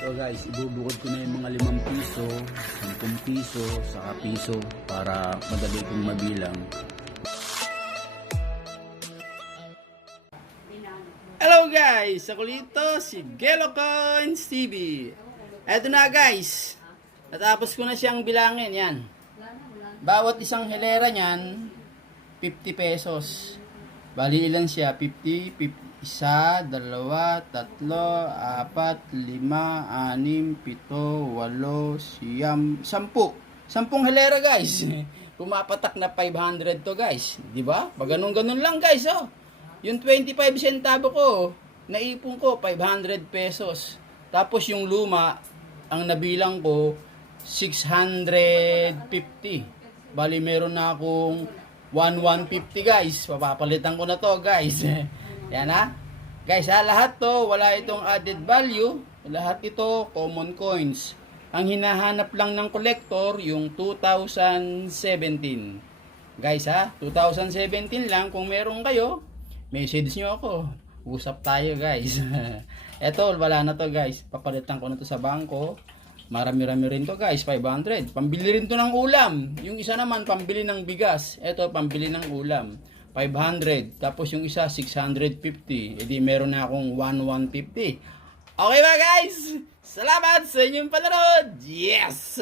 So guys, ibubukod ko na yung mga 5 piso, 10 piso, saka piso para madali kong mabilang. Hello guys! Ako dito si Gelo Coins TV. Eto na guys, natapos ko na siyang bilangin yan. Bawat isang hilera niyan, 50 pesos. Bali ilan siya? 50, 1, 2, 3, 4, 5, 6, 7, 8, 9, 10, 10 hilera guys. Pumapatak na 500 to guys. Diba? Pag ganun lang guys oh. Yung 25 centavo ko, naipon ko 500 pesos. Tapos yung luma, ang nabilang ko 650. Bali meron na akong 150 guys. Papapalitan ko na to guys. Yan ha. Guys ha, lahat to wala itong added value. Lahat ito common coins. Ang hinahanap lang ng collector yung 2017. Guys ha, 2017 lang. Kung meron kayo, message nyo ako. Usap tayo guys. Eto, wala na to guys. Papalitan ko na to sa bangko. Marami-rami rin to guys, 500. Pambili rin to ng ulam. Yung isa naman, pambili ng bigas. Eto, pambili ng ulam. 500. Tapos yung isa, 650. E di meron na akong 150. Okay ba guys? Salamat sa inyong panonood. Yes!